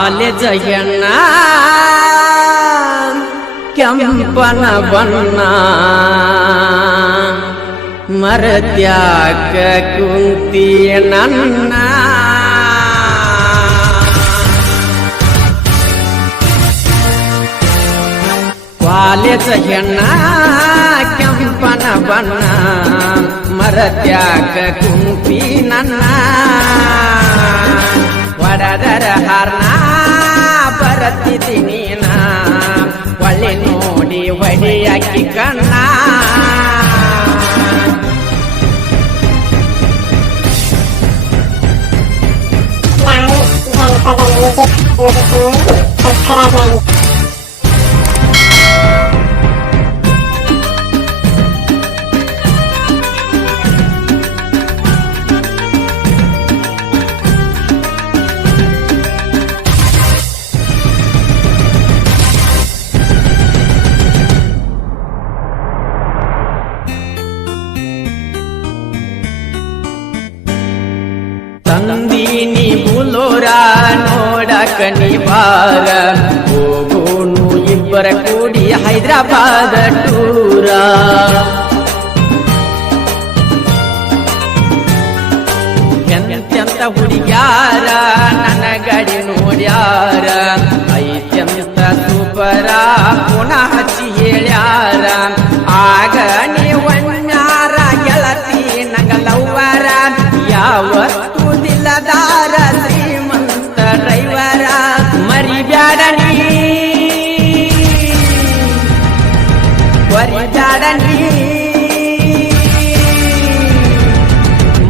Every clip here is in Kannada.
ಕಾಲೇಜ ಹೆಣ್ಣ. ಕೆಂಪನ ಬಣ್ಣ. ಮರತ್ಯಾಕ ಕುಂತಿ ನನ್ನ. ಕಾಲೇಜ ಹೆಣ್ಣ, ಕೆಂಪನ ಬಣ್ಣ. ಮರತ್ಯಾಕ ಕುಂತಿ ನನ್ನ. ವಡದರ ಹರ್ನ ಬರತ್ತಿದ್ದೀನಿ ನಾ ಒಳ್ಳೆ ನೋಡಿ ಹೊಡಿಯಾಕಿ ಕಣ್ಣ. ನೋಡಕ ನೀ ಬಾರ ಹೋಗೋನು ಇಬ್ಬರ ಕೂಡಿ ಹೈದರಾಬಾದ ಟೂರ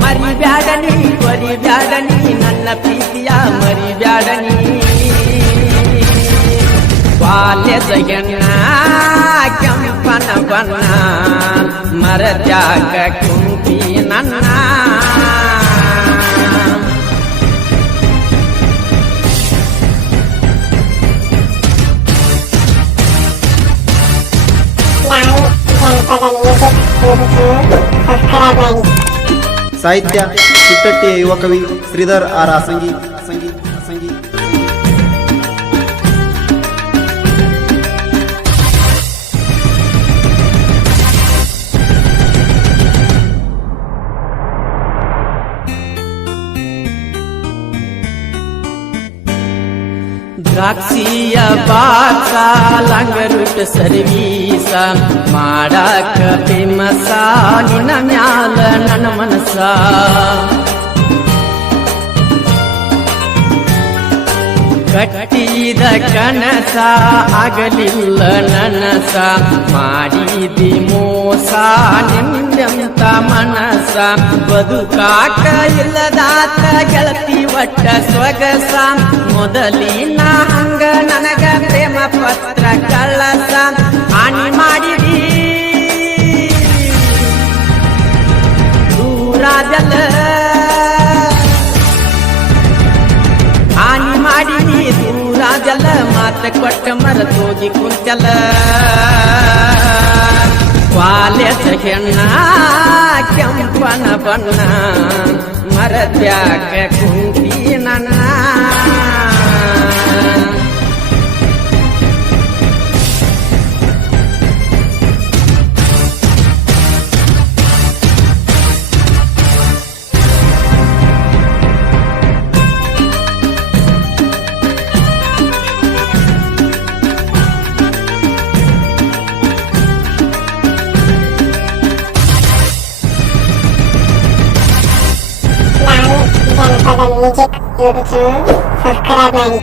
ಮರಿಬ್ಯಾಡನಿ ಮರಿಬ್ಯಾಡನಿ ನನ್ನ ಪ್ರೀತಿಯ ಮರಿಬ್ಯಾಡನಿ ಕೆಂಪನ ಬಣ್ಣ ಮರತ್ಯಾಕ ಕುಂತಿ ನನ್ನ. ಸಾಹಿತ್ಯ ಚಿಟ್ಟಟ್ಟಿಯ ಯುವ ಕವಿ ಶ್ರೀಧರ್ ಆರ್ ಅಸಂಗಿ ಸಂಗಿ ಸಂಗಿ ದ್ರಾಕ್ಷಿಯ ಬಾಕ ಲಂಗರುಟ ಸರ್ವೀಸ ಮಾಡಾಕ ಫೇಮಸ ನಿನ್ನ ಮ್ಯಾಲ ನನ್ನ ಮನಸ ಕಟ್ಟಿದ ಕನಸ ಆಗಲಿಲ್ಲ ನನಸ, ಮಾಡಿದಿ ಮೋಸ, ನಿಂದೆಂತ ಮನಸ ಬದುಕಾಕ ಇಲ್ಲದಾತ ಗೆಳತಿ ಒಟ್ಟ ಸೊಗಸ ಮೊದಲಿನ ಹಂಗ ನನಗ ಪ್ರೇಮ ಪತ್ರ ಕಳಸ ಕೊಟ್ಟ ಮರತೋಗಿ ಕುಂತಲ್ಲ ವಾಲೆ ಹೆಣ್ಣ ಕೆಂಪನ ಬಣ್ಣ ಮರದ್ಯಾಕ ಕುಂತಿ ನನ್ನ ಮಾಡಿ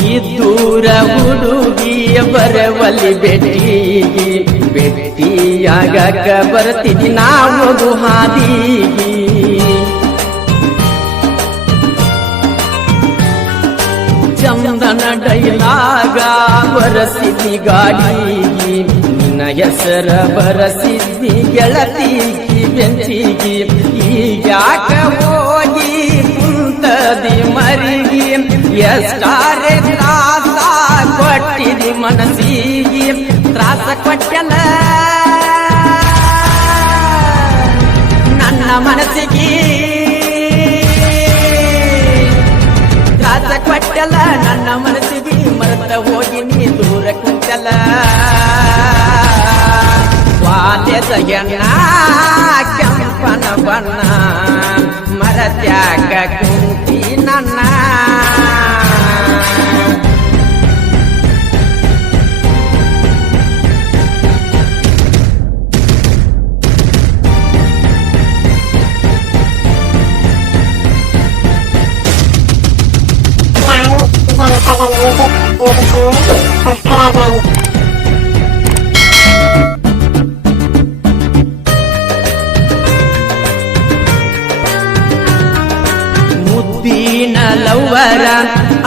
ಈ ದೂರ ಹುಡುಗಿಯ ಬರವಲ್ಲಿ ಬೆಟ್ಟಿ, ಬೆಟ್ಟಿಯಾಗಕ ಬರ್ತಿದಿ ನಾವು ಹಾದಿಗಿ ಚಂದನ ಡೈಲಾಗ ಬರಸಿದಿ ಗಾಡಿಗಿ ನಿನ್ನ ಹೆಸರ ಬರಸಿದ್ದಿ ಗೆಳತಿಗಿ ಬೆಂಚಿಗೆ ಈಗ್ಯಾಕ ಹೋಗಿ ಕುಂತದಿ ಮರಿಗಿ ಎಷ್ಟಾರೆ ತ್ರಾಸ ಕೊಟ್ಟಿದಿ ಮನಸ್ಸಿಗೆ ತ್ರಾಸ ಕೊಟ್ಟಲ್ಲ ನನ್ನ ಮನಸ್ಸಿಗೆ ತ್ರಾಸ ಕೊಟ್ಟಲ್ಲ ನನ್ನ ಮನಸ್ಸಿಗೆ ಮರೆತ ಹೋಗಿ ನೀ ದೂರ ಕುಂತಲ್ಲ ಸ್ವಾತಂತ್ರ್ಯ ಮರತ್ಯಾಗ ಕುಂತಿ ಲವ್ವರ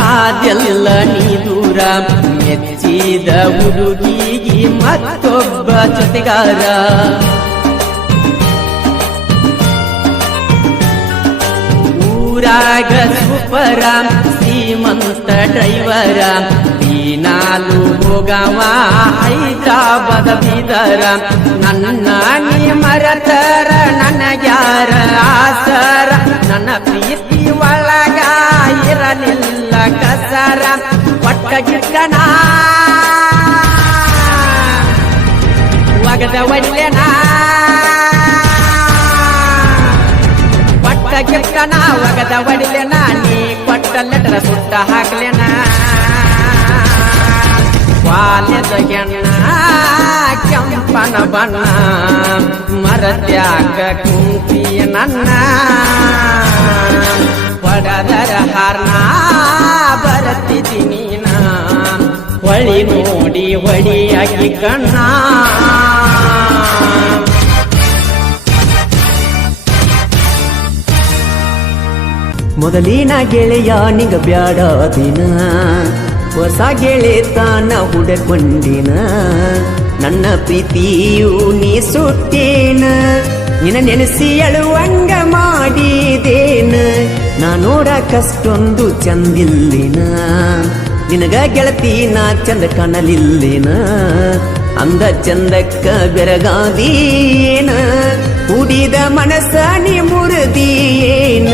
ಆದೆಲ್ಲ ನೀ ದೂರ ಮೆಚ್ಚಿದ ಹುಡುಗಿಗಿ ಮತ್ತೊಬ್ಬ ಜೊತೆಗಾರ. ಊರಾಗ ಸೂಪರ, ಶ್ರೀಮಂತ ಡ್ರೈವರ ನಾಲು ಹೋಗವ ಹೈದರಾಬಾದ ಬೀದರ. ನನ್ನ ನೀ ಮರತರ ನನಗ್ಯಾರ ಆಸರ, ನನ್ನ ಗಿಟ್ಟನ ಒಗದ ಒಡ್ಲೆನಾ ಪಟ್ಟ ಒಗದ ನೀ ಕೊಟ್ಟ ಲೆಟರ ಸುಟ್ಟ ಹಾಕ್ಲೆನ ಬಾಲ್ಯದ ಹೆಣ್ಣ ಕೆಂಪನ ಬಣ್ಣ ಮರತ್ಯಾಗ ಕುಂತಿಯ ನನ್ನ ನೋಡಿ ಹೊಡಿಯಾಗಿ ಕಣ್ಣ. ಮೊದಲಿನ ಗೆಳೆಯ ನಿಗ ಬ್ಯಾಡ ದಿನ. ಹೊಸ ಗೆಳೆತನ ಹುಡಕೊಂಡಿನ. ನನ್ನ ಪ್ರೀತಿಯು ನೀ ಸುತ್ತೇನ ನಿನ್ನ ನೆನೆಸಿ ಅಳುವಂಗ ಮಾಡಿದೇನ. ನಾ ಕಷ್ಟೊಂದು ಚಂದಿಲ್ಲಿನ. ನಿನಗ ಗೆಳತಿ ನಾ ಚಂದ ಕಾಣಲಿಲ್ಲಿನ? ಅಂದ ಚಂದಕ್ಕ ಬೆರಗಾದೀನ ಕುಡಿದ ಮನಸ್ಸ ನೀ ಮುರಿದೀಯೇನ